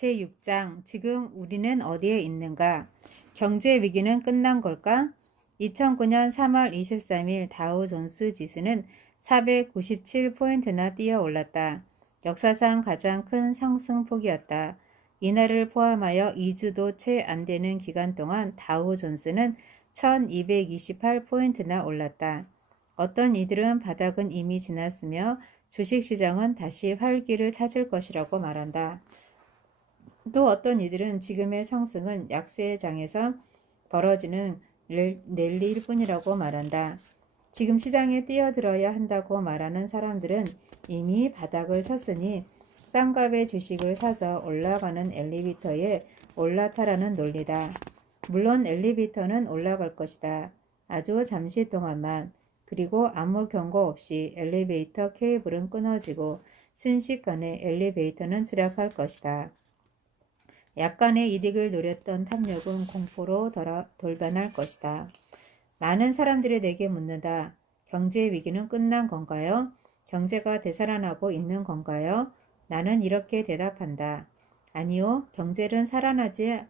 제6장 지금 우리는 어디에 있는가? 경제 위기는 끝난 걸까? 2009년 3월 23일 다우존스 지수는 497포인트나 뛰어 올랐다. 역사상 가장 큰 상승폭이었다. 이날을 포함하여 2주도 채 안 되는 기간 동안 다우존스는 1228포인트나 올랐다. 어떤 이들은 바닥은 이미 지났으며 주식시장은 다시 활기를 찾을 것이라고 말한다. 또 어떤 이들은 지금의 상승은 약세장에서 벌어지는 랠리일 뿐이라고 말한다. 지금 시장에 뛰어들어야 한다고 말하는 사람들은 이미 바닥을 쳤으니 싼 값의 주식을 사서 올라가는 엘리베이터에 올라타라는 논리다. 물론 엘리베이터는 올라갈 것이다. 아주 잠시 동안만. 그리고 아무 경고 없이 엘리베이터 케이블은 끊어지고 순식간에 엘리베이터는 추락할 것이다. 약간의 이득을 노렸던 탐욕은 공포로 돌변할 것이다. 많은 사람들이 내게 묻는다. 경제 위기는 끝난 건가요? 경제가 되살아나고 있는 건가요? 나는 이렇게 대답한다. 아니요, 경제는 살아나지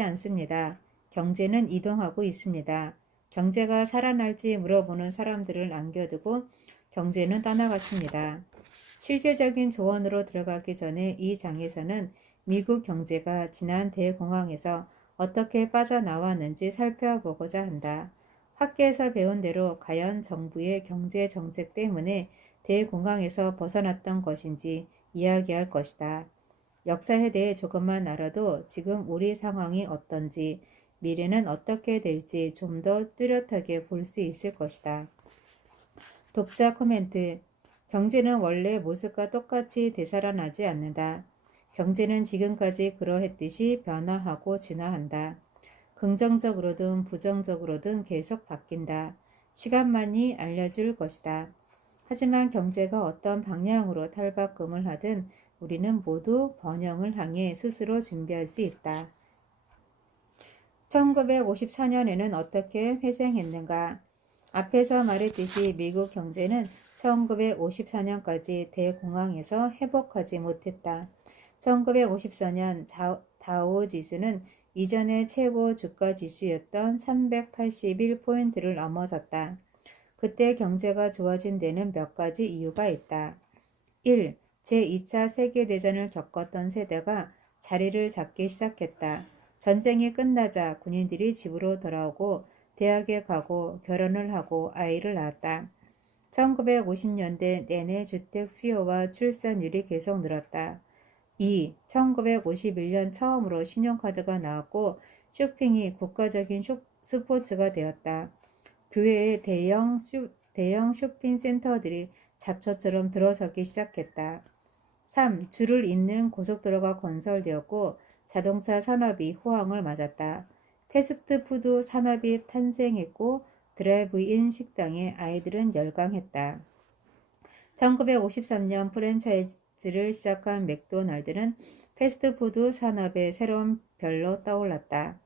않습니다. 경제는 이동하고 있습니다. 경제가 살아날지 물어보는 사람들을 남겨두고 경제는 떠나갔습니다. 실질적인 조언으로 들어가기 전에 이 장에서는 미국 경제가 지난 대공황에서 어떻게 빠져나왔는지 살펴보고자 한다. 학교에서 배운 대로 과연 정부의 경제 정책 때문에 대공황에서 벗어났던 것인지 이야기할 것이다. 역사에 대해 조금만 알아도 지금 우리 상황이 어떤지, 미래는 어떻게 될지 좀 더 뚜렷하게 볼 수 있을 것이다. 독자 코멘트. 경제는 원래 모습과 똑같이 되살아나지 않는다. 경제는 지금까지 그러했듯이 변화하고 진화한다. 긍정적으로든 부정적으로든 계속 바뀐다. 시간만이 알려줄 것이다. 하지만 경제가 어떤 방향으로 탈바꿈을 하든 우리는 모두 번영을 향해 스스로 준비할 수 있다. 1954년에는 어떻게 회생했는가? 앞에서 말했듯이 미국 경제는 1954년까지 대공황에서 회복하지 못했다. 1954년 다우 지수는 이전의 최고 주가 지수였던 381포인트를 넘어섰다. 그때 경제가 좋아진 데는 몇 가지 이유가 있다. 1. 제2차 세계대전을 겪었던 세대가 자리를 잡기 시작했다. 전쟁이 끝나자 군인들이 집으로 돌아오고 대학에 가고 결혼을 하고 아이를 낳았다. 1950년대 내내 주택 수요와 출산율이 계속 늘었다. 2. 1951년 처음으로 신용카드가 나왔고 쇼핑이 국가적인 스포츠가 되었다. 교외에 대형 쇼핑센터들이 잡초처럼 들어서기 시작했다. 3. 줄을 잇는 고속도로가 건설되었고 자동차 산업이 호황을 맞았다. 패스트푸드 산업이 탄생했고 드라이브인 식당에 아이들은 열광했다. 1953년 프랜차이즈를 시작한 맥도날드는 패스트푸드 산업의 새로운 별로 떠올랐다.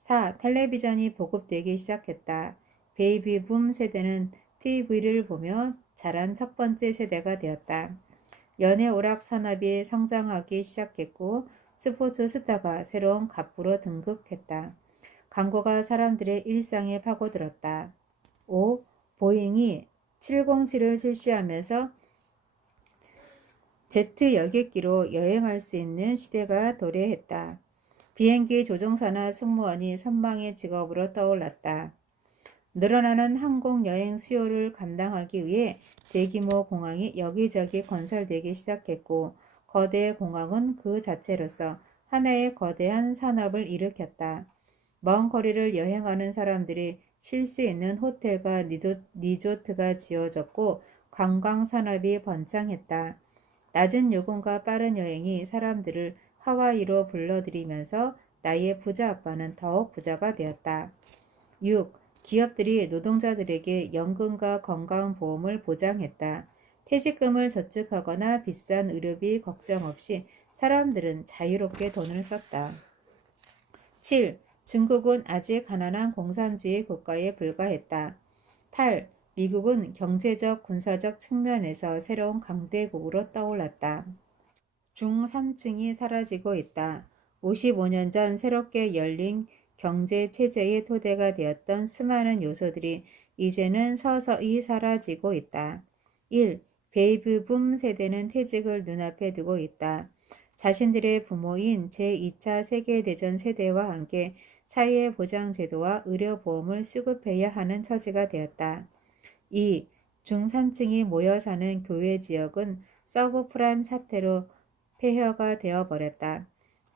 4. 텔레비전이 보급되기 시작했다. 베이비붐 세대는 TV를 보며 자란 첫 번째 세대가 되었다. 연예 오락 산업이 성장하기 시작했고 스포츠 스타가 새로운 갑부로 등극했다. 광고가 사람들의 일상에 파고들었다. 5. 보잉이 707을 출시하면서 제트 여객기로 여행할 수 있는 시대가 도래했다. 비행기 조종사나 승무원이 선망의 직업으로 떠올랐다. 늘어나는 항공여행 수요를 감당하기 위해 대규모 공항이 여기저기 건설되기 시작했고 거대 공항은 그 자체로서 하나의 거대한 산업을 일으켰다. 먼 거리를 여행하는 사람들이 쉴 수 있는 호텔과 리조트가 지어졌고 관광산업이 번창했다. 낮은 요금과 빠른 여행이 사람들을 하와이로 불러들이면서 나의 부자 아빠는 더욱 부자가 되었다. 6. 기업들이 노동자들에게 연금과 건강보험을 보장했다. 퇴직금을 저축하거나 비싼 의료비 걱정 없이 사람들은 자유롭게 돈을 썼다. 7. 중국은 아직 가난한 공산주의 국가에 불과했다. 8. 미국은 경제적, 군사적 측면에서 새로운 강대국으로 떠올랐다. 중산층이 사라지고 있다. 55년 전 새롭게 열린 경제 체제의 토대가 되었던 수많은 요소들이 이제는 서서히 사라지고 있다. 1. 베이비붐 세대는 퇴직을 눈앞에 두고 있다. 자신들의 부모인 제2차 세계대전 세대와 함께 사회보장제도와 의료보험을 수급해야 하는 처지가 되었다. 2. 중산층이 모여 사는 교외 지역은 서브프라임 사태로 폐허가 되어버렸다.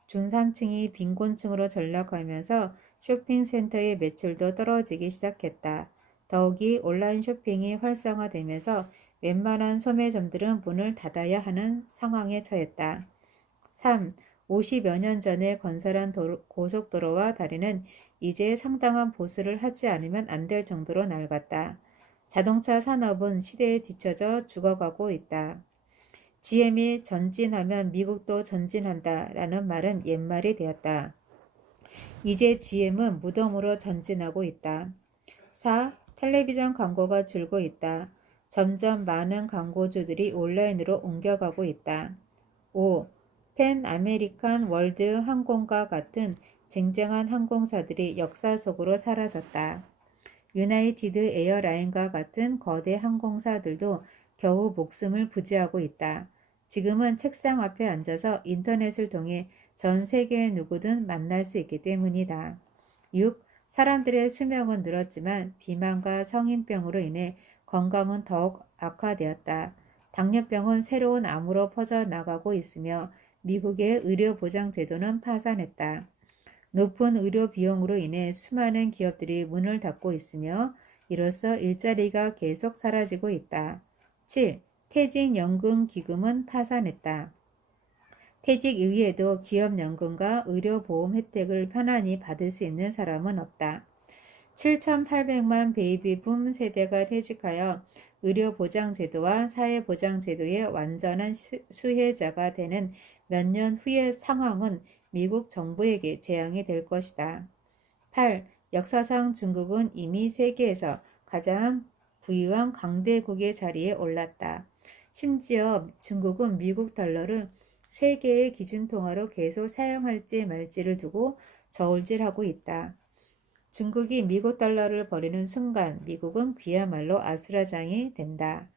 중산층이 빈곤층으로 전락하면서 쇼핑센터의 매출도 떨어지기 시작했다. 더욱이 온라인 쇼핑이 활성화되면서 웬만한 소매점들은 문을 닫아야 하는 상황에 처했다. 3. 50여 년 전에 건설한 고속도로와 다리는 이제 상당한 보수를 하지 않으면 안 될 정도로 낡았다. 자동차 산업은 시대에 뒤처져 죽어가고 있다. GM이 전진하면 미국도 전진한다 라는 말은 옛말이 되었다. 이제 GM은 무덤으로 전진하고 있다. 4. 텔레비전 광고가 줄고 있다. 점점 많은 광고주들이 온라인으로 옮겨가고 있다. 5. 팬 아메리칸 월드 항공과 같은 쟁쟁한 항공사들이 역사 속으로 사라졌다. 유나이티드 에어라인과 같은 거대 항공사들도 겨우 목숨을 부지하고 있다. 지금은 책상 앞에 앉아서 인터넷을 통해 전 세계의 누구든 만날 수 있기 때문이다. 6. 사람들의 수명은 늘었지만 비만과 성인병으로 인해 건강은 더욱 악화되었다. 당뇨병은 새로운 암으로 퍼져나가고 있으며 미국의 의료보장제도는 파산했다. 높은 의료 비용으로 인해 수많은 기업들이 문을 닫고 있으며 이로써 일자리가 계속 사라지고 있다. 7. 퇴직연금기금은 파산했다. 퇴직 이후에도 기업연금과 의료보험 혜택을 편안히 받을 수 있는 사람은 없다. 7,800만 베이비붐 세대가 퇴직하여 의료보장제도와 사회보장제도의 완전한 수혜자가 되는 몇 년 후의 상황은 미국 정부에게 재앙이 될 것이다. 8. 역사상 중국은 이미 세계에서 가장 부유한 강대국의 자리에 올랐다. 심지어 중국은 미국 달러를 세계의 기준통화로 계속 사용할지 말지를 두고 저울질하고 있다. 중국이 미국 달러를 버리는 순간 미국은 그야말로 아수라장이 된다.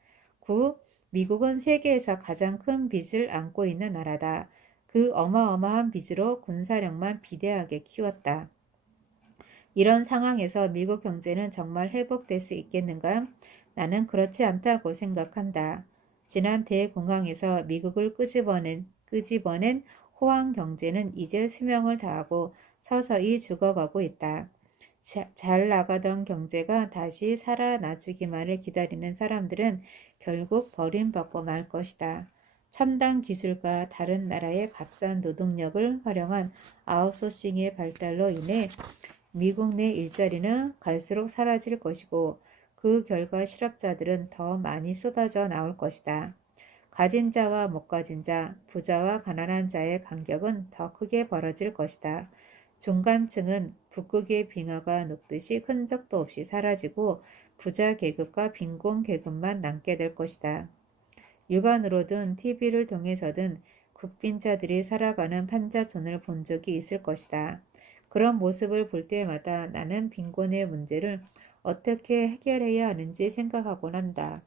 9. 미국은 세계에서 가장 큰 빚을 안고 있는 나라다. 그 어마어마한 빚으로 군사력만 비대하게 키웠다. 이런 상황에서 미국 경제는 정말 회복될 수 있겠는가? 나는 그렇지 않다고 생각한다. 지난 대공황에서 미국을 끄집어낸 호황 경제는 이제 수명을 다하고 서서히 죽어가고 있다. 잘 나가던 경제가 다시 살아나주기만을 기다리는 사람들은 결국 버림받고 말 것이다. 첨단 기술과 다른 나라의 값싼 노동력을 활용한 아웃소싱의 발달로 인해 미국 내 일자리는 갈수록 사라질 것이고 그 결과 실업자들은 더 많이 쏟아져 나올 것이다. 가진 자와 못 가진 자, 부자와 가난한 자의 간격은 더 크게 벌어질 것이다. 중간층은 북극의 빙하가 녹듯이 흔적도 없이 사라지고 부자 계급과 빈곤 계급만 남게 될 것이다. 육안으로든 TV를 통해서든 국빈자들이 살아가는 판자촌을 본 적이 있을 것이다. 그런 모습을 볼 때마다 나는 빈곤의 문제를 어떻게 해결해야 하는지 생각하곤 한다.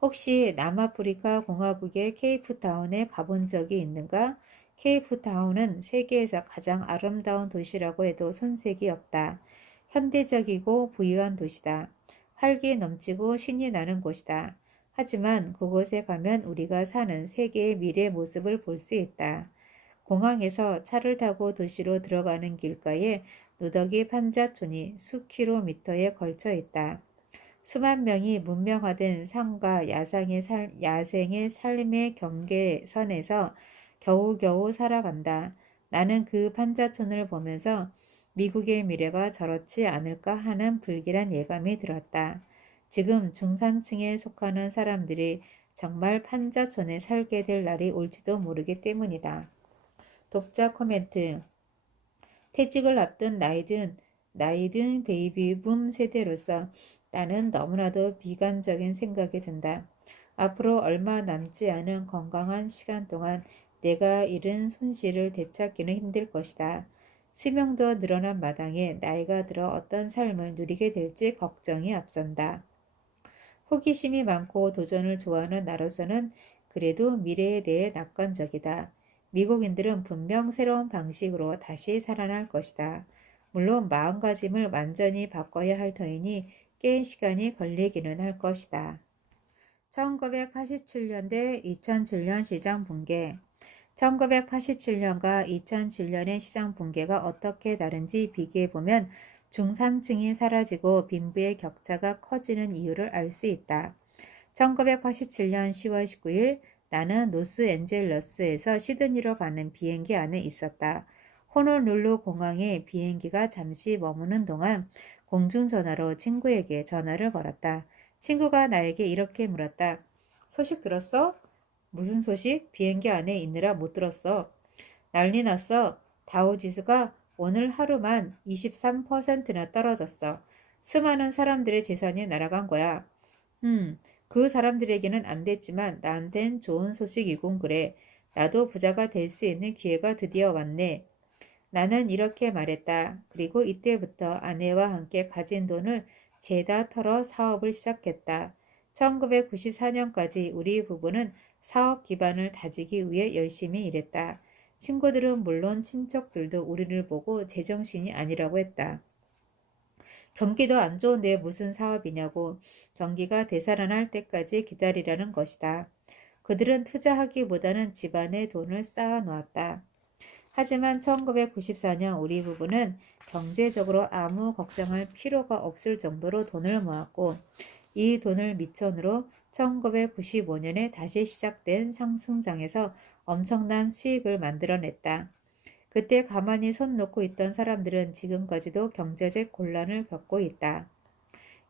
혹시 남아프리카 공화국의 케이프타운에 가본 적이 있는가? 케이프타운은 세계에서 가장 아름다운 도시라고 해도 손색이 없다. 현대적이고 부유한 도시다. 활기 넘치고 신이 나는 곳이다. 하지만 그곳에 가면 우리가 사는 세계의 미래 모습을 볼 수 있다. 공항에서 차를 타고 도시로 들어가는 길가에 누더기 판자촌이 수킬로미터에 걸쳐 있다. 수만 명이 문명화된 삶과 야생의 삶의 경계선에서 겨우겨우 살아간다. 나는 그 판자촌을 보면서 미국의 미래가 저렇지 않을까 하는 불길한 예감이 들었다. 지금 중산층에 속하는 사람들이 정말 판자촌에 살게 될 날이 올지도 모르기 때문이다. 독자 코멘트. 퇴직을 앞둔 나이든 베이비붐 세대로서 나는 너무나도 비관적인 생각이 든다. 앞으로 얼마 남지 않은 건강한 시간 동안 내가 잃은 손실을 되찾기는 힘들 것이다. 수명도 늘어난 마당에 나이가 들어 어떤 삶을 누리게 될지 걱정이 앞선다. 호기심이 많고 도전을 좋아하는 나로서는 그래도 미래에 대해 낙관적이다. 미국인들은 분명 새로운 방식으로 다시 살아날 것이다. 물론 마음가짐을 완전히 바꿔야 할 터이니 꽤 시간이 걸리기는 할 것이다. 1987년대 2007년 시장 붕괴 1987년과 2007년의 시장 붕괴가 어떻게 다른지 비교해보면 중산층이 사라지고 빈부의 격차가 커지는 이유를 알 수 있다. 1987년 10월 19일 나는 로스앤젤러스에서 시드니로 가는 비행기 안에 있었다. 호놀룰루 공항에 비행기가 잠시 머무는 동안 공중전화로 친구에게 전화를 걸었다. 친구가 나에게 이렇게 물었다. 소식 들었어? 무슨 소식? 비행기 안에 있느라 못 들었어. 난리 났어. 다우지수가 오늘 하루만 23%나 떨어졌어. 수많은 사람들의 재산이 날아간 거야. 그 사람들에게는 안 됐지만 나한텐 좋은 소식이군 그래. 나도 부자가 될 수 있는 기회가 드디어 왔네. 나는 이렇게 말했다. 그리고 이때부터 아내와 함께 가진 돈을 죄다 털어 사업을 시작했다. 1994년까지 우리 부부는 사업 기반을 다지기 위해 열심히 일했다. 친구들은 물론 친척들도 우리를 보고 제정신이 아니라고 했다. 경기도 안 좋은데 무슨 사업이냐고. 경기가 되살아날 때까지 기다리라는 것이다. 그들은 투자하기보다는 집안에 돈을 쌓아 놓았다. 하지만 1994년 우리 부부는 경제적으로 아무 걱정할 필요가 없을 정도로 돈을 모았고 이 돈을 미천으로 1995년에 다시 시작된 상승장에서 엄청난 수익을 만들어냈다. 그때 가만히 손 놓고 있던 사람들은 지금까지도 경제적 곤란을 겪고 있다.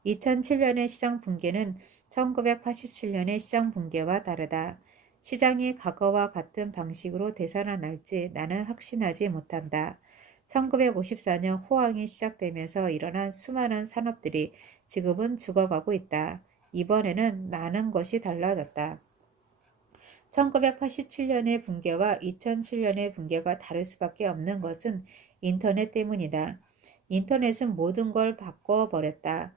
2007년의 시장 붕괴는 1987년의 시장 붕괴와 다르다. 시장이 과거와 같은 방식으로 되살아날지 나는 확신하지 못한다. 1954년 호황이 시작되면서 일어난 수많은 산업들이 지금은 죽어가고 있다. 이번에는 많은 것이 달라졌다. 1987년의 붕괴와 2007년의 붕괴가 다를 수밖에 없는 것은 인터넷 때문이다. 인터넷은 모든 걸 바꿔버렸다.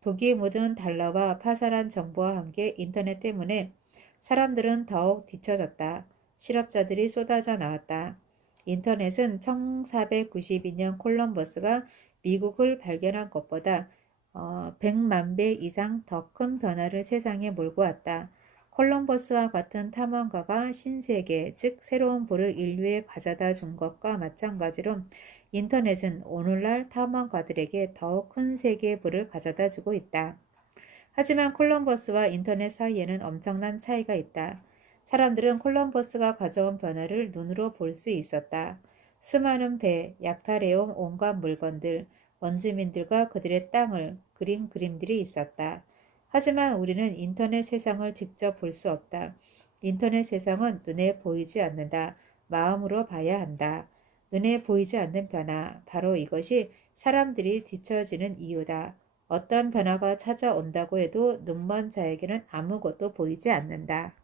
독이 묻은 달러와 파산한 정보와 함께 인터넷 때문에 사람들은 더욱 뒤처졌다. 실업자들이 쏟아져 나왔다. 인터넷은 1492년 콜럼버스가 미국을 발견한 것보다 100만 배 이상 더 큰 변화를 세상에 몰고 왔다. 콜럼버스와 같은 탐험가가 신세계, 즉 새로운 부를 인류에 가져다 준 것과 마찬가지로 인터넷은 오늘날 탐험가들에게 더욱 큰 세계의 부를 가져다 주고 있다. 하지만 콜럼버스와 인터넷 사이에는 엄청난 차이가 있다. 사람들은 콜럼버스가 가져온 변화를 눈으로 볼 수 있었다. 수많은 배, 약탈해온 온갖 물건들, 원주민들과 그들의 땅을 그린 그림들이 있었다. 하지만 우리는 인터넷 세상을 직접 볼 수 없다. 인터넷 세상은 눈에 보이지 않는다. 마음으로 봐야 한다. 눈에 보이지 않는 변화, 바로 이것이 사람들이 뒤처지는 이유다. 어떤 변화가 찾아온다고 해도 눈먼 자에게는 아무것도 보이지 않는다.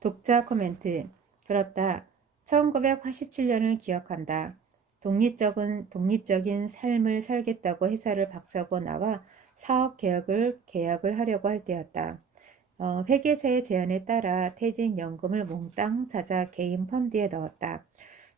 독자 코멘트. 그렇다. 1987년을 기억한다. 독립적인 삶을 살겠다고 회사를 박차고 나와 사업 계약을 하려고 할 때였다. 회계사의 제안에 따라 퇴직연금을 몽땅 찾아 개인 펀드에 넣었다.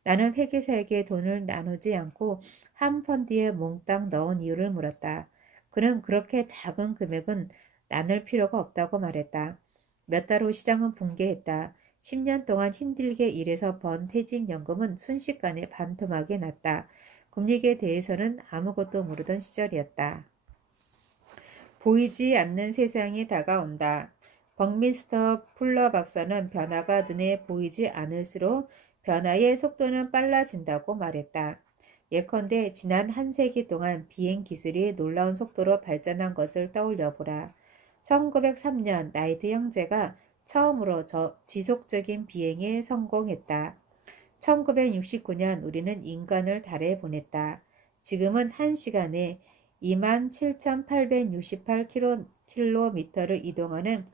나는 회계사에게 돈을 나누지 않고 한 펀드에 몽땅 넣은 이유를 물었다. 그는 그렇게 작은 금액은 나눌 필요가 없다고 말했다. 몇 달 후 시장은 붕괴했다. 10년 동안 힘들게 일해서 번 퇴직연금은 순식간에 반토막이 났다. 금리에 대해서는 아무것도 모르던 시절이었다. 보이지 않는 세상이 다가온다. 버미스터 풀러 박사는 변화가 눈에 보이지 않을수록 변화의 속도는 빨라진다고 말했다. 예컨대 지난 한 세기 동안 비행 기술이 놀라운 속도로 발전한 것을 떠올려 보라. 1903년 나이트 형제가 처음으로 지속적인 비행에 성공했다. 1969년 우리는 인간을 달에 보냈다. 지금은 1시간에 27,868km를 이동하는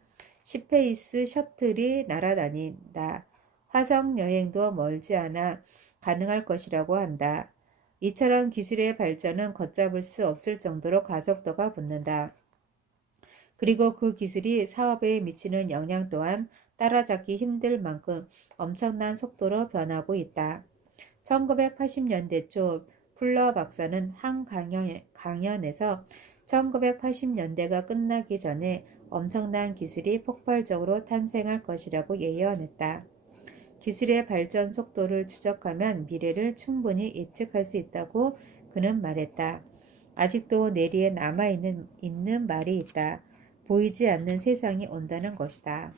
스페이스 셔틀이 날아다닌다. 화성 여행도 멀지 않아 가능할 것이라고 한다. 이처럼 기술의 발전은 걷잡을 수 없을 정도로 가속도가 붙는다. 그리고 그 기술이 사업에 미치는 영향 또한 따라잡기 힘들 만큼 엄청난 속도로 변하고 있다. 1980년대 초 풀러 박사는 한 강연에서 1980년대가 끝나기 전에 엄청난 기술이 폭발적으로 탄생할 것이라고 예언했다. 기술의 발전 속도를 추적하면 미래를 충분히 예측할 수 있다고 그는 말했다. 아직도 뇌리에 남아있는 말이 있다. 보이지 않는 세상이 온다는 것이다.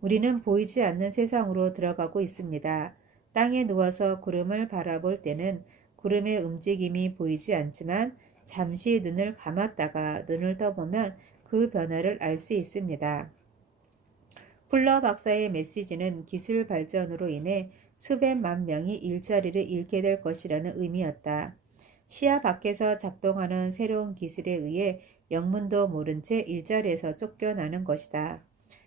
우리는 보이지 않는 세상으로 들어가고 있습니다. 땅에 누워서 구름을 바라볼 때는 구름의 움직임이 보이지 않지만 잠시 눈을 감았다가 눈을 떠보면 그 변화를 알 수 있습니다. 풀러 박사의 메시지는 기술 발전으로 인해 수백만 명이 일자리를 잃게 될 것이라는 의미였다. 시야 밖에서 작동하는 새로운 기술에 의해 영문도 모른 채 일자리에서 쫓겨나는 것이다.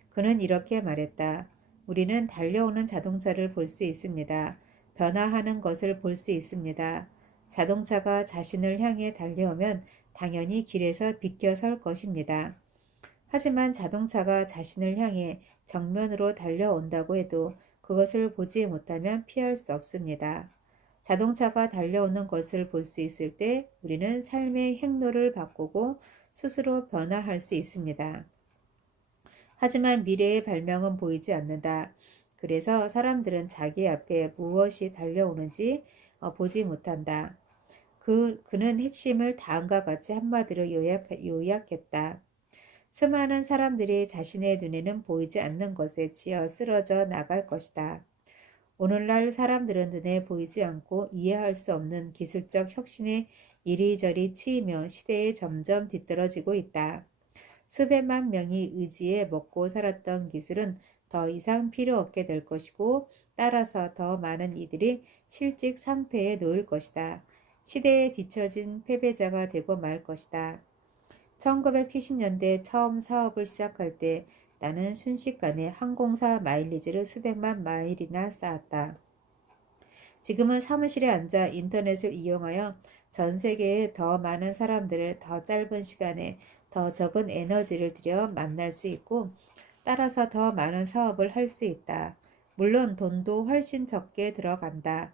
그는 이렇게 말했다. 우리는 달려오는 자동차를 볼 수 있습니다. 변화하는 것을 볼 수 있습니다. 자동차가 자신을 향해 달려오면 당연히 길에서 비껴설 것입니다. 하지만 자동차가 자신을 향해 정면으로 달려온다고 해도 그것을 보지 못하면 피할 수 없습니다. 자동차가 달려오는 것을 볼 수 있을 때 우리는 삶의 행로를 바꾸고 스스로 변화할 수 있습니다. 하지만 미래의 발명은 보이지 않는다. 그래서 사람들은 자기 앞에 무엇이 달려오는지 보지 못한다. 그는 핵심을 다음과 같이 한마디로 요약했다. 수많은 사람들이 자신의 눈에는 보이지 않는 것에 치여 쓰러져 나갈 것이다. 오늘날 사람들은 눈에 보이지 않고 이해할 수 없는 기술적 혁신에 이리저리 치이며 시대에 점점 뒤떨어지고 있다. 수백만 명이 의지에 먹고 살았던 기술은 더 이상 필요 없게 될 것이고 따라서 더 많은 이들이 실직 상태에 놓일 것이다. 시대에 뒤처진 패배자가 되고 말 것이다. 1970년대 처음 사업을 시작할 때 나는 순식간에 항공사 마일리지를 수백만 마일이나 쌓았다. 지금은 사무실에 앉아 인터넷을 이용하여 전 세계의 더 많은 사람들을 더 짧은 시간에 더 적은 에너지를 들여 만날 수 있고 따라서 더 많은 사업을 할 수 있다. 물론 돈도 훨씬 적게 들어간다.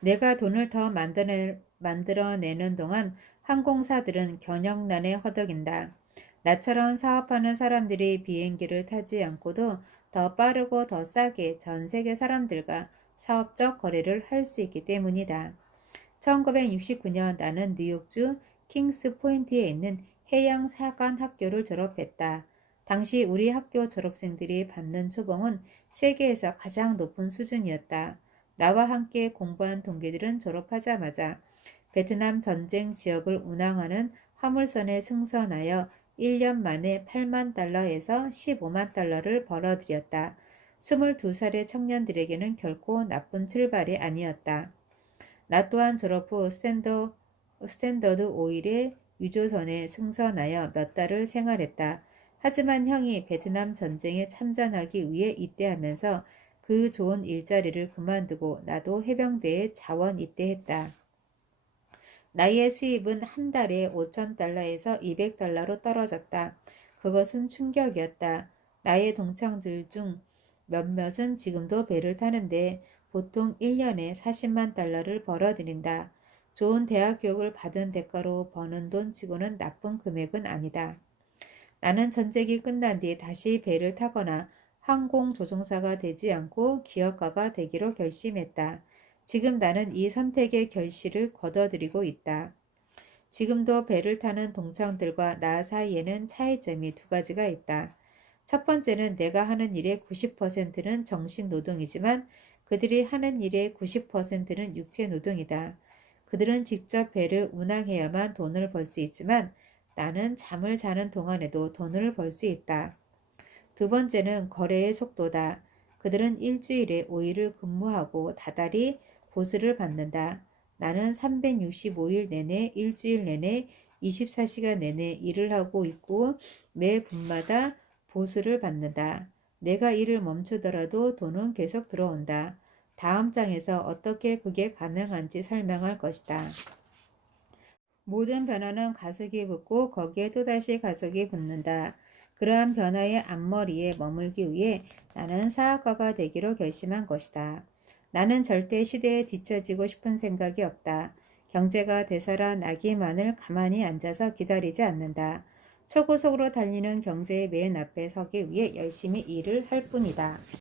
내가 돈을 더 만들어내는 동안 항공사들은 경영난에 허덕인다. 나처럼 사업하는 사람들이 비행기를 타지 않고도 더 빠르고 더 싸게 전 세계 사람들과 사업적 거래를 할 수 있기 때문이다. 1969년 나는 뉴욕주 킹스 포인트에 있는 해양사관 학교를 졸업했다. 당시 우리 학교 졸업생들이 받는 초봉은 세계에서 가장 높은 수준이었다. 나와 함께 공부한 동기들은 졸업하자마자 베트남 전쟁 지역을 운항하는 화물선에 승선하여 1년 만에 8만 달러에서 15만 달러를 벌어들였다. 22살의 청년들에게는 결코 나쁜 출발이 아니었다. 나 또한 졸업 후 스탠더드 오일의 유조선에 승선하여 몇 달을 생활했다. 하지만 형이 베트남 전쟁에 참전하기 위해 입대하면서 그 좋은 일자리를 그만두고 나도 해병대에 자원 입대했다. 나의 수입은 한 달에 5,000달러에서 200달러로 떨어졌다. 그것은 충격이었다. 나의 동창들 중 몇몇은 지금도 배를 타는데 보통 1년에 40만 달러를 벌어들인다. 좋은 대학 교육을 받은 대가로 버는 돈 치고는 나쁜 금액은 아니다. 나는 전쟁이 끝난 뒤 다시 배를 타거나 항공조종사가 되지 않고 기업가가 되기로 결심했다. 지금 나는 이 선택의 결실을 거둬들이고 있다. 지금도 배를 타는 동창들과 나 사이에는 차이점이 두 가지가 있다. 첫 번째는 내가 하는 일의 90%는 정신노동이지만 그들이 하는 일의 90%는 육체노동이다. 그들은 직접 배를 운항해야만 돈을 벌 수 있지만 나는 잠을 자는 동안에도 돈을 벌 수 있다. 두 번째는 거래의 속도다. 그들은 일주일에 5일을 근무하고 다달이 보수를 받는다. 나는 365일 내내 일주일 내내 24시간 내내 일을 하고 있고 매 분마다 보수를 받는다. 내가 일을 멈추더라도 돈은 계속 들어온다. 다음 장에서 어떻게 그게 가능한지 설명할 것이다. 모든 변화는 가속이 붙고 거기에 또다시 가속이 붙는다. 그러한 변화의 앞머리에 머물기 위해 나는 사학가가 되기로 결심한 것이다. 나는 절대 시대에 뒤처지고 싶은 생각이 없다. 경제가 되살아나기만을 가만히 앉아서 기다리지 않는다. 초고속으로 달리는 경제의 맨 앞에 서기 위해 열심히 일을 할 뿐이다.